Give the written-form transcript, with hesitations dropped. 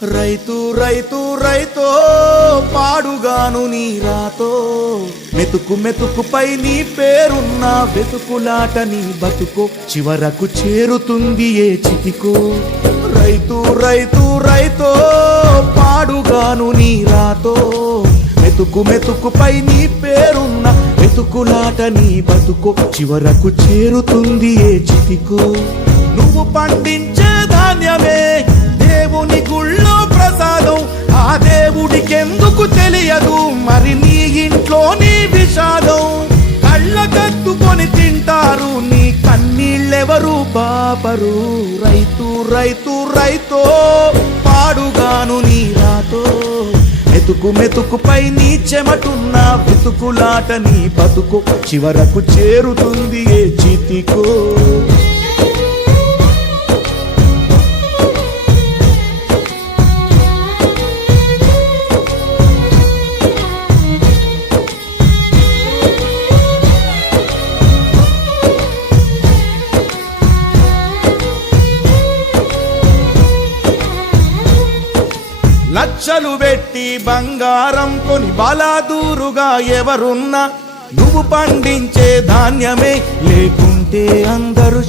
రైతు రైతు రైతో పాడుగాను నీ రాతో మెతుకు మెతుకుపై నీ పేరున్న వెతుకులాట నీ బతుకో చివరకు చేరుతుంది ఏ చితికో రైతు రైతు రైతో పాడుగాను నీ రాతో మెతుకు మెతుకుపై నీ పేరున్న వెతుకులాట నీ బతుకో చివరకు చేరుతుంది ఏ చితికో నువ్వు పండించే ధాన్యమే దేవుని గుళ్ళో ప్రసాదం ఆ దేవుడికెందుకు తెలియదు మరి నీ ఇంట్లో నీ విషాదం కళ్ళ కత్తుకొని తింటారు నీ కన్నీళ్ళెవరు బాపరు రైతు రైతు రైతో పాడుగాను నీ రాతో మెతుకు మెతుకుపై నీ చెమటున్న వెతుకులాట నీ బతుకు చివరకు చేరుతుంది ఏ చితికో లక్షలు పెట్టి బంగారం కొని బలాదూరుగా ఎవరున్నా నువ్వు పండించే ధాన్యమే లేకుంటే అందరూ